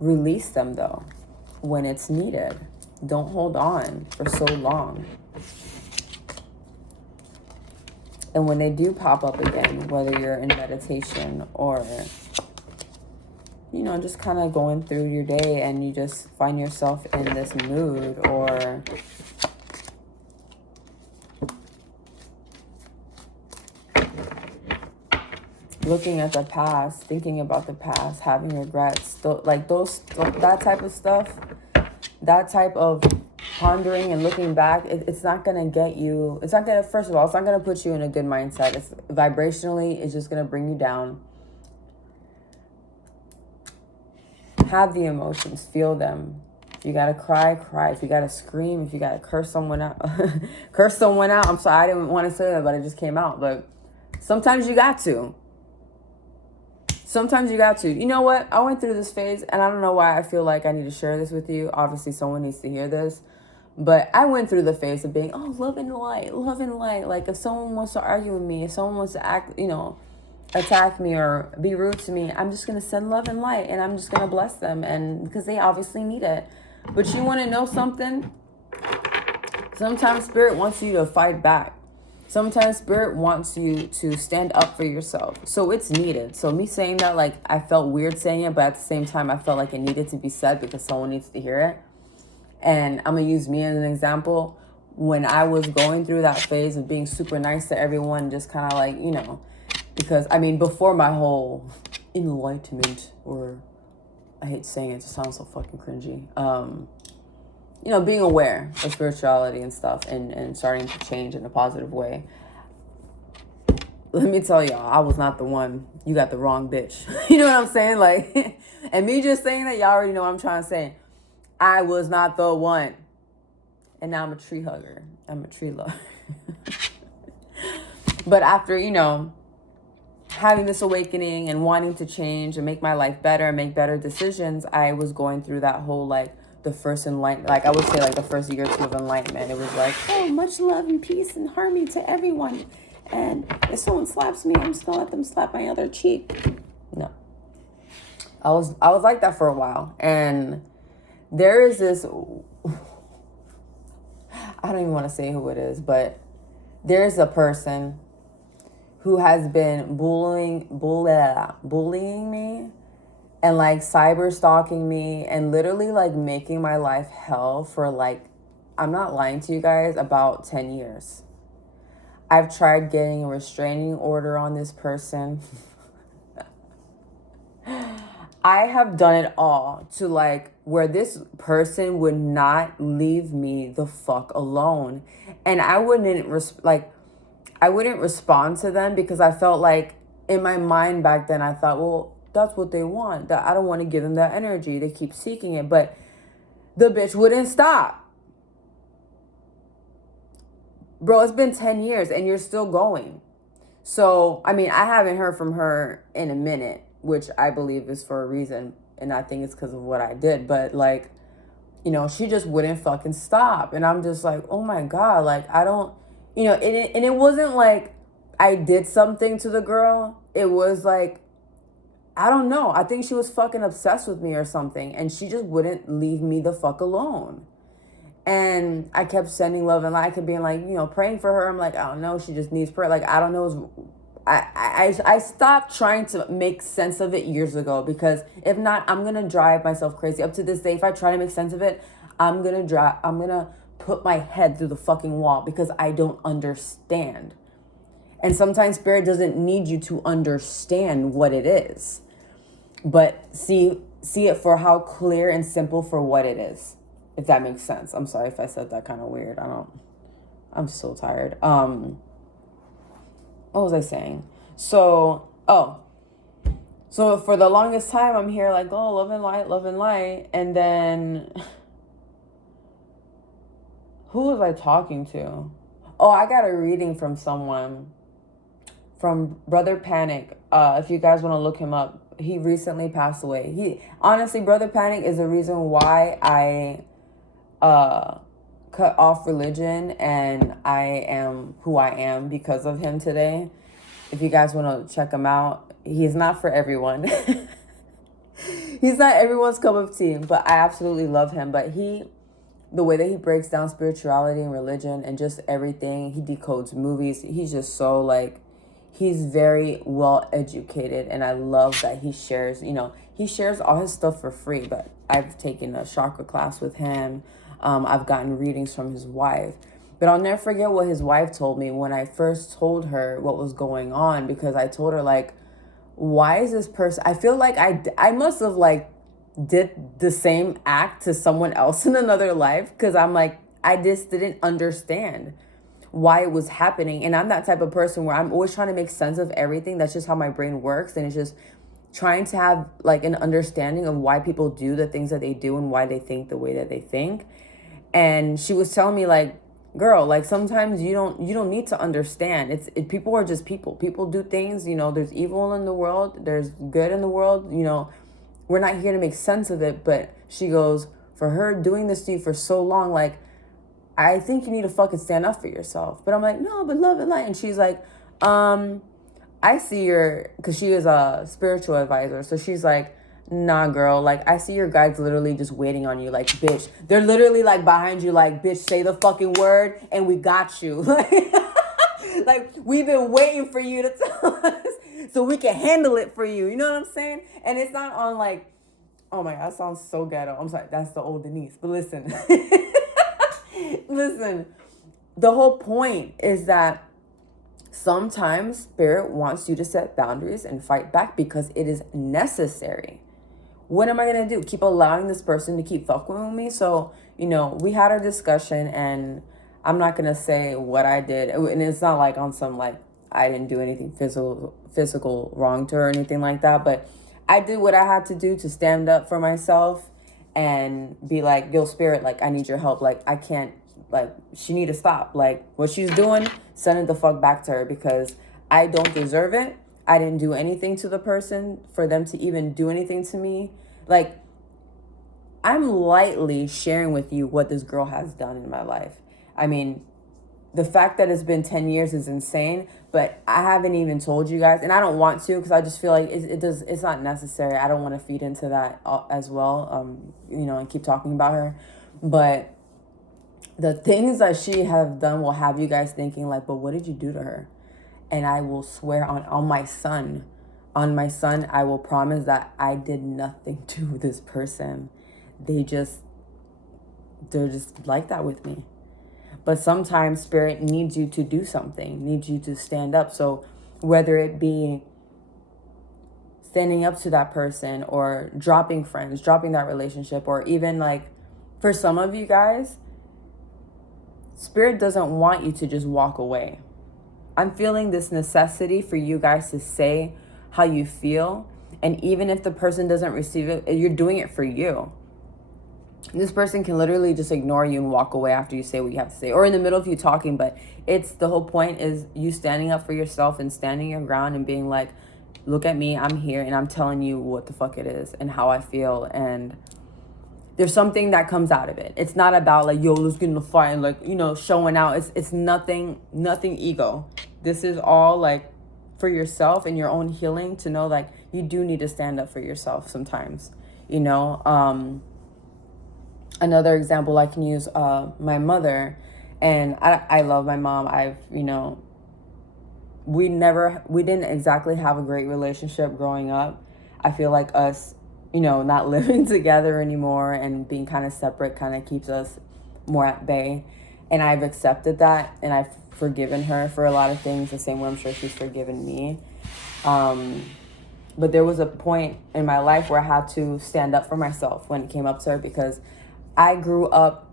Release them though when it's needed. Don't hold on for so long. And when they do pop up again, whether you're in meditation or, you know, just kind of going through your day and you just find yourself in this mood, or looking at the past, thinking about the past, having regrets, that type of stuff, that type of pondering and looking back, it's not going to get you, it's not going to, first of all, it's not going to put you in a good mindset. It's vibrationally, it's just going to bring you down. Have the emotions, feel them. If you got to cry, cry. If you got to scream, if you got to curse someone out, curse someone out. I'm sorry, I didn't want to say that, but it just came out. But sometimes you got to. Sometimes you got to. You know what? I went through this phase, and I don't know why I feel like I need to share this with you. Obviously, someone needs to hear this. But I went through the phase of being, oh, love and light, love and light. Like, if someone wants to argue with me, if someone wants to act, you know, attack me or be rude to me, I'm just going to send love and light, and I'm just going to bless them, and because they obviously need it. But you want to know something? Sometimes spirit wants you to fight back. Sometimes spirit wants you to stand up for yourself. So it's needed. So me saying that, like, I felt weird saying it, but at the same time, I felt like it needed to be said because someone needs to hear it. And I'm going to use me as an example. When I was going through that phase of being super nice to everyone, just kind of like, you know, because, I mean, before my whole enlightenment, or I hate saying it, just sounds so fucking cringy. You know, being aware of spirituality and stuff, and starting to change in a positive way. Let me tell y'all, I was not the one. You got the wrong bitch. You know what I'm saying? Like, and me just saying that, y'all already know what I'm trying to say. I was not the one. And now I'm a tree hugger. I'm a tree lover. But after, you know, having this awakening and wanting to change and make my life better and make better decisions, I was going through that whole, like, the first enlightenment, like I would say, like the first year or two of enlightenment. It was like, oh, much love and peace and harmony to everyone. And if someone slaps me, I'm just gonna let them slap my other cheek. No. I was like that for a while. And there is this, I don't even want to say who it is, but there's a person who has been bullying me and like cyber stalking me and literally like making my life hell for, like, I'm not lying to you guys, about 10 years. I've tried getting a restraining order on this person. I have done it all to, like, where this person would not leave me the fuck alone. And I wouldn't respond to them because I felt like in my mind back then, I thought, well, that's what they want. That I don't want to give them that energy. They keep seeking it. But the bitch wouldn't stop. Bro, it's been 10 years and you're still going. So, I mean, I haven't heard from her in a minute, which I believe is for a reason. And I think it's because of what I did. But, like, you know, she just wouldn't fucking stop. And I'm just like, oh my God, like, I don't, you know, and it wasn't like I did something to the girl. It was like, I don't know. I think she was fucking obsessed with me or something. And she just wouldn't leave me the fuck alone. And I kept sending love and light. I kept being like, you know, praying for her. I'm like, I don't know. She just needs prayer. Like, I don't know. I stopped trying to make sense of it years ago, because if not, I'm going to drive myself crazy. Up to this day, if I try to make sense of it, I'm going to put my head through the fucking wall, because I don't understand. And sometimes spirit doesn't need you to understand what it is, but see it for how clear and simple for what it is. If that makes sense. I'm sorry if I said that kind of weird. I'm so tired. What was I saying? So for the longest time, I'm here like, oh, love and light, love and light. And then, who was I talking to? Oh, I got a reading from someone, from Brother Panic. If you guys want to look him up, he recently passed away. Honestly, Brother Panic is the reason why I cut off religion, and I am who I am because of him today. If you guys want to check him out, he's not for everyone. He's not everyone's cup of tea, but I absolutely love him. But the way that he breaks down spirituality and religion and just everything, he decodes movies. He's just so, like, he's very well educated, and I love that he shares, he shares all his stuff for free. But I've taken a chakra class with him. I've gotten readings from his wife. But I'll never forget what his wife told me when I first told her what was going on, because I told her, like, why is this person... I feel like I must have, like, did the same act to someone else in another life, because I'm like, I just didn't understand why it was happening. And I'm that type of person where I'm always trying to make sense of everything. That's just how my brain works. And it's just trying to have, like, an understanding of why people do the things that they do and why they think the way that they think. And she was telling me, like, girl, like, sometimes you don't need to understand. People are just people. People do things, there's evil in the world, there's good in the world, we're not here to make sense of it. But she goes, for her doing this to you for so long, like, I think you need to fucking stand up for yourself. But I'm like, no, but love and light. And she's like, I see because she is a spiritual advisor. So she's like, nah, girl, like, I see your guides literally just waiting on you. Like, bitch, they're literally, like, behind you, like, bitch, say the fucking word and we got you. Like, we've been waiting for you to tell us so we can handle it for you. You know what I'm saying? And it's not on, like, oh my God, that sounds so ghetto. I'm sorry, that's the old Denise. But listen, listen, the whole point is that sometimes spirit wants you to set boundaries and fight back because it is necessary. What am I going to do? Keep allowing this person to keep fucking with me? So, we had our discussion, and I'm not going to say what I did. And it's not like on some, like, I didn't do anything physical wrong to her or anything like that. But I did what I had to do to stand up for myself and be like, yo, spirit, like, I need your help. Like, I can't, like, she need to stop. Like, what she's doing, send it the fuck back to her, because I don't deserve it. I didn't do anything to the person for them to even do anything to me. Like, I'm lightly sharing with you what this girl has done in my life. I mean, the fact that it's been 10 years is insane, but I haven't even told you guys, and I don't want to, because I just feel like it's not necessary. I don't want to feed into that as well, and keep talking about her. But the things that she have done will have you guys thinking, like, but what did you do to her? And I will swear on my son, I will promise that I did nothing to this person. They're just like that with me. But sometimes spirit needs you to do something, needs you to stand up. So whether it be standing up to that person, or dropping friends, dropping that relationship, or even, like, for some of you guys, spirit doesn't want you to just walk away. I'm feeling this necessity for you guys to say how you feel. And even if the person doesn't receive it, you're doing it for you. This person can literally just ignore you and walk away after you say what you have to say, or in the middle of you talking. But it's the whole point is you standing up for yourself and standing your ground and being like, look at me, I'm here, and I'm telling you what the fuck it is and how I feel. And there's something that comes out of it. It's not about like, yo, let's get in the fight and like, you know, showing out. It's nothing ego. This is all like for yourself and your own healing, to know like you do need to stand up for yourself sometimes, you know. Another example I can use, my mother, and I love my mom. You know, we didn't exactly have a great relationship growing up. I feel like us, you know, not living together anymore and being kind of separate kind of keeps us more at bay. And I've accepted that, and I've forgiven her for a lot of things, the same way I'm sure she's forgiven me. But there was a point in my life where I had to stand up for myself when it came up to her, because I grew up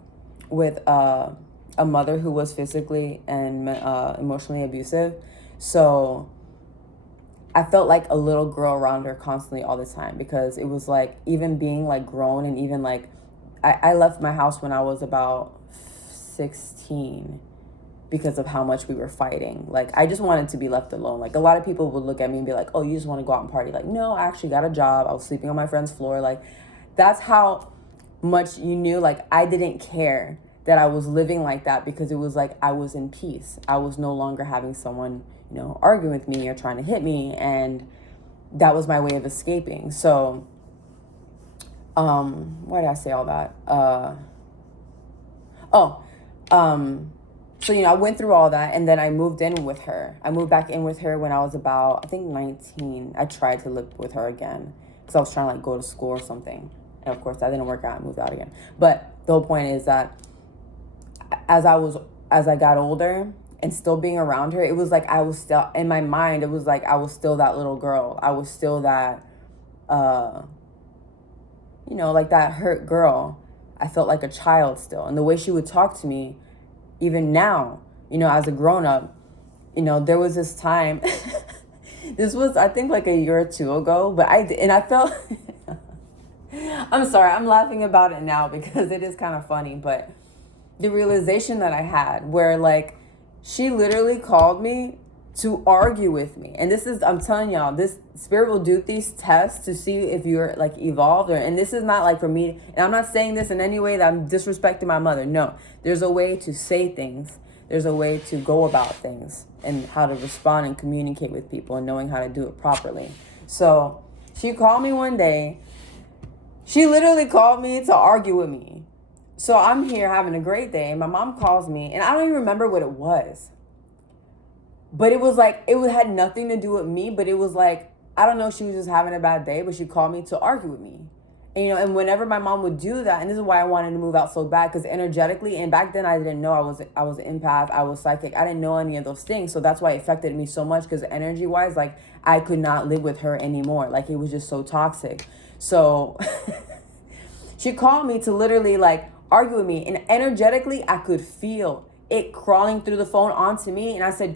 with a mother who was physically and emotionally abusive. So I felt like a little girl around her constantly all the time, because it was like, even being like grown, and even like I left my house when I was about 16 because of how much we were fighting. Like, I just wanted to be left alone. Like, a lot of people would look at me and be like, oh, you just want to go out and party. Like, no, I actually got a job. I was sleeping on my friend's floor. Like, that's how much you knew. Like, I didn't care that I was living like that, because it was like I was in peace. I was no longer having someone, you know, arguing with me or trying to hit me, and that was my way of escaping. So why did I say all that? So, you know, I went through all that, and then I moved in with her. I moved back in with her when I was about, I think, 19. I tried to live with her again because I was trying to like go to school or something. And of course that didn't work out. I moved out again. But the whole point is that as I got older and still being around her, it was like I was still, in my mind, it was like I was still that little girl. I was still that, you know, like that hurt girl. I felt like a child still. And the way she would talk to me, even now, you know, as a grown-up, you know, there was this time, this was, I think, like a year or two ago, but I felt, I'm sorry, I'm laughing about it now because it is kind of funny, but the realization that I had where, like, she literally called me to argue with me. And this is, I'm telling y'all, this spirit will do these tests to see if you're like evolved, and this is not like for me, and I'm not saying this in any way that I'm disrespecting my mother. No, there's a way to say things. There's a way to go about things and how to respond and communicate with people and knowing how to do it properly. So she called me one day. She literally called me to argue with me. So I'm here having a great day, and my mom calls me, and I don't even remember what it was. But it was like, it had nothing to do with me, but it was like, I don't know, she was just having a bad day, but she called me to argue with me. And, you know, and whenever my mom would do that, and this is why I wanted to move out so bad, because energetically, and back then I didn't know I was an empath, I was psychic, I didn't know any of those things. So that's why it affected me so much, because energy-wise, like, I could not live with her anymore. Like, it was just so toxic. So she called me to literally, like, argue with me. And energetically, I could feel it crawling through the phone onto me. And I said,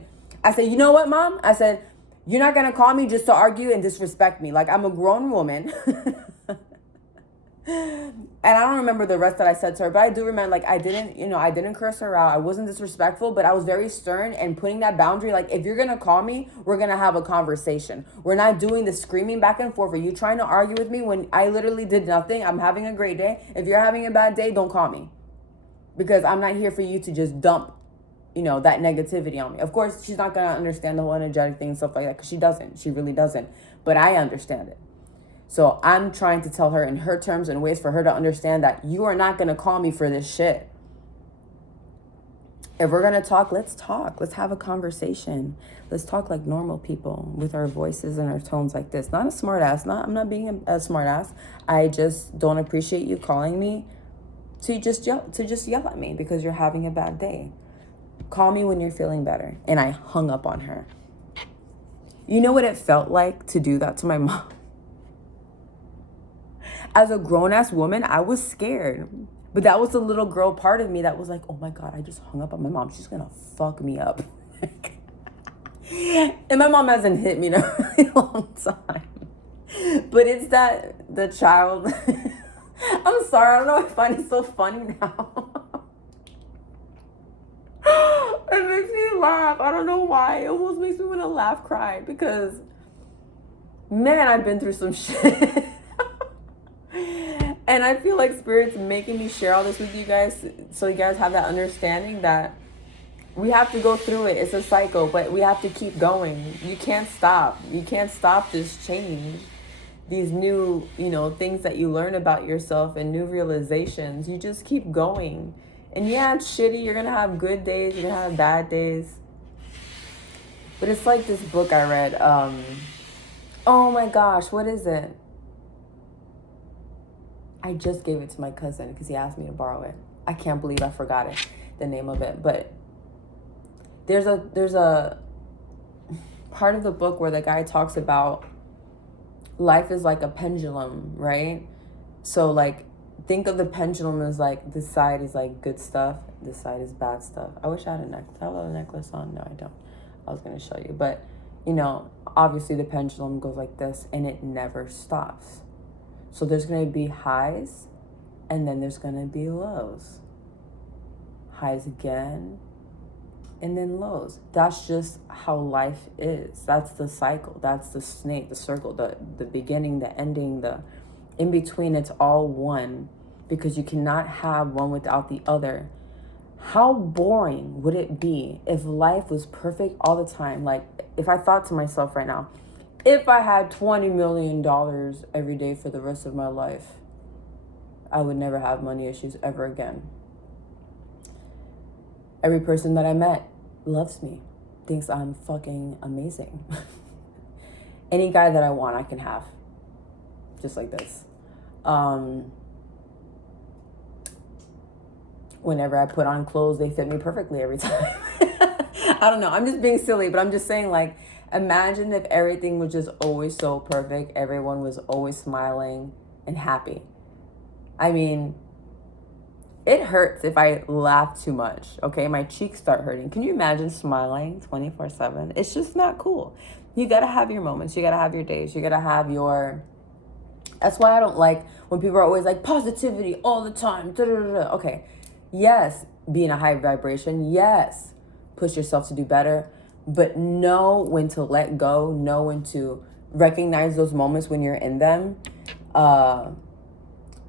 you know what, Mom? I said, you're not going to call me just to argue and disrespect me. Like, I'm a grown woman. And I don't remember the rest that I said to her, but I do remember, like, I didn't curse her out. I wasn't disrespectful, but I was very stern and putting that boundary. Like, if you're going to call me, we're going to have a conversation. We're not doing the screaming back and forth. Are you trying to argue with me when I literally did nothing? I'm having a great day. If you're having a bad day, don't call me, because I'm not here for you to just dump, you know, that negativity on me. Of course, she's not going to understand the whole energetic thing and stuff like that, because she doesn't. She really doesn't. But I understand it. So I'm trying to tell her in her terms and ways for her to understand that you are not going to call me for this shit. If we're going to talk, let's talk. Let's have a conversation. Let's talk like normal people with our voices and our tones like this. Not a smart ass. I'm not being a smart ass. I just don't appreciate you calling me to just yell at me because you're having a bad day. Call me when you're feeling better. And I hung up on her. You know what it felt like to do that to my mom? As a grown-ass woman, I was scared. But that was the little girl part of me that was like, oh my God, I just hung up on my mom. She's going to fuck me up. And my mom hasn't hit me in a really long time. But it's that, the child. I'm sorry, I don't know why I find it so funny now. It makes me laugh. I don't know why. It almost makes me want to laugh, cry, because, man, I've been through some shit. And I feel like Spirit's making me share all this with you guys so you guys have that understanding that we have to go through it. It's a cycle, but we have to keep going. You can't stop. You can't stop this change. These new, things that you learn about yourself and new realizations. You just keep going. And yeah, it's shitty. You're going to have good days. You're going to have bad days. But it's like this book I read. Oh my gosh, what is it? I just gave it to my cousin because he asked me to borrow it. I can't believe I forgot it, the name of it. But there's a part of the book where the guy talks about life is like a pendulum, right? So like, think of the pendulum as like, this side is like good stuff, this side is bad stuff. I wish I had a necklace. I have a necklace on. No, I don't. I was going to show you. But, obviously the pendulum goes like this and it never stops. So there's going to be highs and then there's going to be lows. Highs again and then lows. That's just how life is. That's the cycle. That's the snake, the circle, the beginning, the ending, the in between. It's all one, because you cannot have one without the other. How boring would it be if life was perfect all the time? Like, if I thought to myself right now, if I had $20 million every day for the rest of my life, I would never have money issues ever again. Every person that I met loves me, thinks I'm fucking amazing. Any guy that I want, I can have. Just like this. Whenever I put on clothes, they fit me perfectly every time. I don't know. I'm just being silly, but I'm just saying, like, imagine if everything was just always so perfect. Everyone was always smiling and happy. I mean, it hurts if I laugh too much, okay? My cheeks start hurting. Can you imagine smiling 24/7? It's just not cool. You got to have your moments. You got to have your days. You got to have your... That's why I don't like when people are always like, positivity all the time. Da-da-da-da. Okay. Yes, be in a high vibration. Yes, push yourself to do better. But know when to let go. Know when to recognize those moments when you're in them.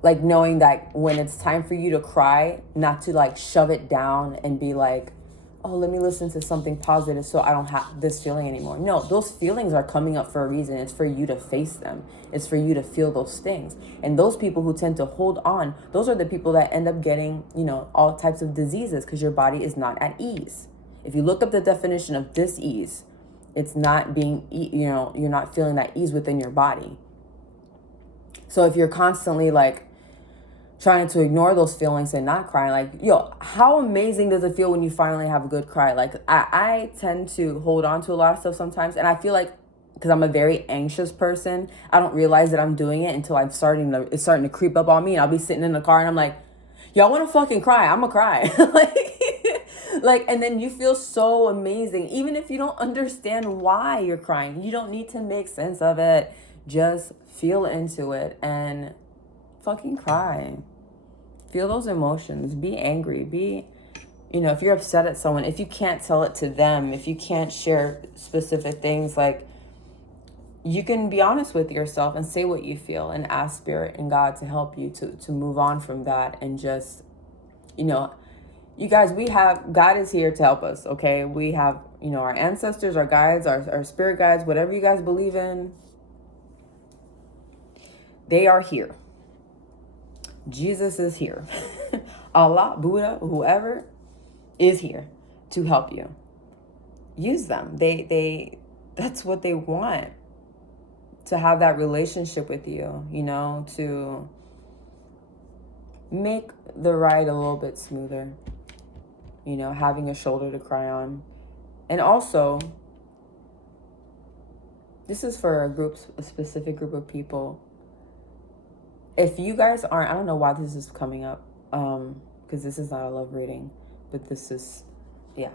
Like knowing that when it's time for you to cry, not to like shove it down and be like, oh, let me listen to something positive so I don't have this feeling anymore. No, those feelings are coming up for a reason. It's for you to face them. It's for you to feel those things. And those people who tend to hold on, those are the people that end up getting, all types of diseases, because your body is not at ease. If you look up the definition of dis-ease, it's not being, you're not feeling that ease within your body. So if you're constantly like trying to ignore those feelings and not crying, like, how amazing does it feel when you finally have a good cry? Like, I tend to hold on to a lot of stuff sometimes, and I feel like, because I'm a very anxious person, I don't realize that I'm doing it until it's starting to creep up on me, and I'll be sitting in the car and I'm like, y'all want to fucking cry? I'm gonna cry. like, and then you feel so amazing, even if you don't understand why you're crying. You don't need to make sense of it. Just feel into it and fucking cry. Feel those emotions. Be angry. Be, if you're upset at someone, if you can't tell it to them, if you can't share specific things, like, you can be honest with yourself and say what you feel and ask Spirit and God to help you to move on from that. And just, you guys, God is here to help us, okay? We have, our ancestors, our guides, our spirit guides, whatever you guys believe in, they are here. Jesus is here. Allah, Buddha, whoever is here to help you. Use them. That's what they want. To have that relationship with you, to make the ride a little bit smoother. Having a shoulder to cry on. And also, this is for a specific group of people. If you guys aren't, I don't know why this is coming up, because this is not a love reading, but this is, yeah.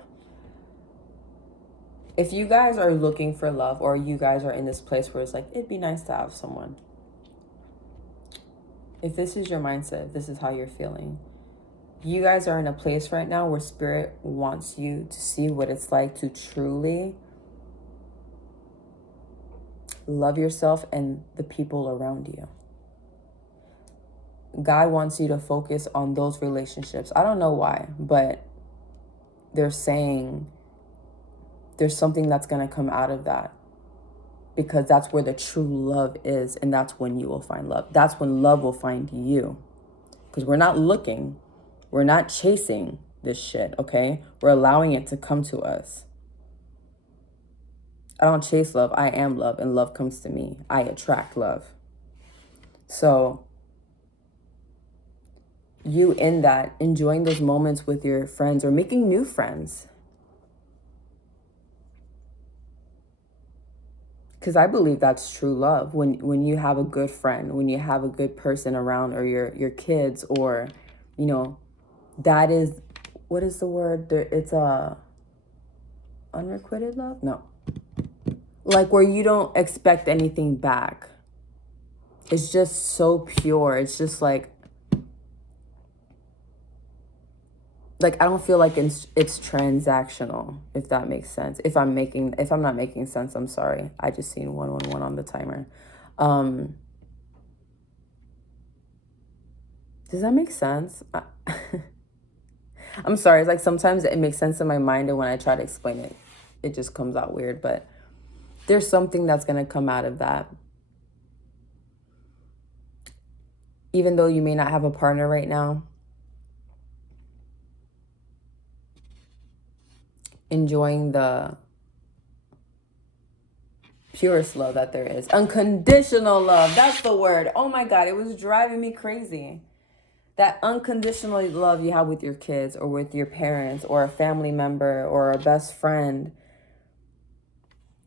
If you guys are looking for love, or you guys are in this place where it's like, it'd be nice to have someone. If this is your mindset, if this is how you're feeling, you guys are in a place right now where Spirit wants you to see what it's like to truly love yourself and the people around you. God wants you to focus on those relationships. I don't know why, but they're saying there's something that's going to come out of that, because that's where the true love is, and that's when you will find love. That's when love will find you, because we're not looking, we're not chasing this shit, okay? We're allowing it to come to us. I don't chase love, I am love, and love comes to me. I attract love. So you in that, enjoying those moments with your friends or making new friends. Because I believe that's true love. When you have a good friend, when you have a good person around, or your kids, or, you know, that is, what is the word? It's unrequited love? No. Like where you don't expect anything back. It's just so pure. It's just like I don't feel like it's transactional, if that makes sense. If I'm not making sense, I'm sorry. I just seen 111 on the timer. Does that make sense? I'm sorry. It's like sometimes it makes sense in my mind, and when I try to explain it, it just comes out weird. But there's something that's going to come out of that. Even though you may not have a partner right now, enjoying the purest love that there is. Unconditional love. That's the word. Oh my God, it was driving me crazy. That unconditional love you have with your kids, or with your parents, or a family member, or a best friend.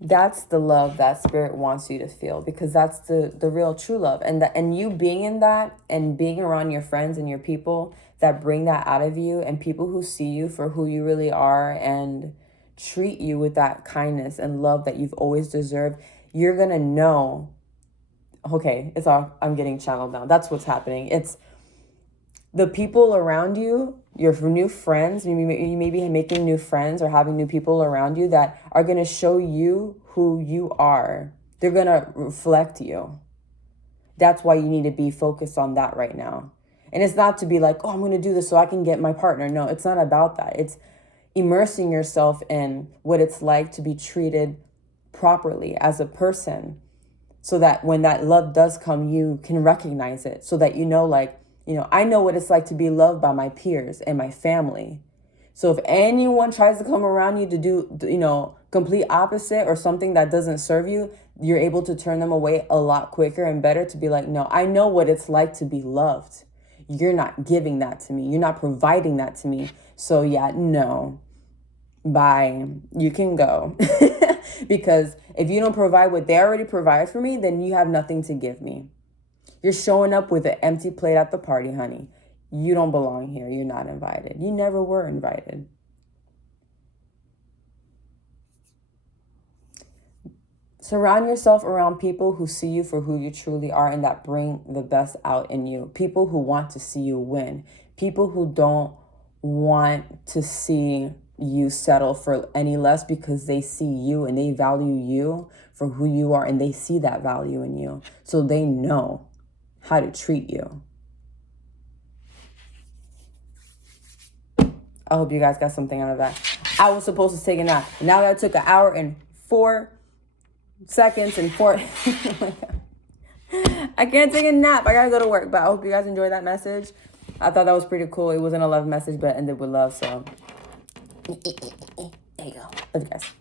That's the love that Spirit wants you to feel, because that's the real true love. And you being in that, and being around your friends and your people that bring that out of you, and people who see you for who you really are and treat you with that kindness and love that you've always deserved, you're going to know, okay, I'm getting channeled now. That's what's happening. It's the people around you, your new friends. You may be making new friends or having new people around you that are going to show you who you are. They're going to reflect you. That's why you need to be focused on that right now. And it's not to be like, oh, I'm going to do this so I can get my partner. No, it's not about that. It's immersing yourself in what it's like to be treated properly as a person, so that when that love does come, you can recognize it, so that you know, I know what it's like to be loved by my peers and my family. So if anyone tries to come around you to do, complete opposite, or something that doesn't serve you, you're able to turn them away a lot quicker and better, to be like, no, I know what it's like to be loved. You're not giving that to me. You're not providing that to me. So yeah, no, bye. You can go. Because if you don't provide what they already provide for me, then you have nothing to give me. You're showing up with an empty plate at the party, honey. You don't belong here. You're not invited. You never were invited. Surround yourself around people who see you for who you truly are, and that bring the best out in you. People who want to see you win. People who don't want to see you settle for any less, because they see you and they value you for who you are, and they see that value in you. So they know how to treat you. I hope you guys got something out of that. I was supposed to take a nap. Now that I took an hour and 4 seconds and 4... Oh my God. I can't take a nap. I gotta go to work. But I hope you guys enjoyed that message. I thought that was pretty cool. It wasn't a love message, but it ended with love. So there you go. Love you guys.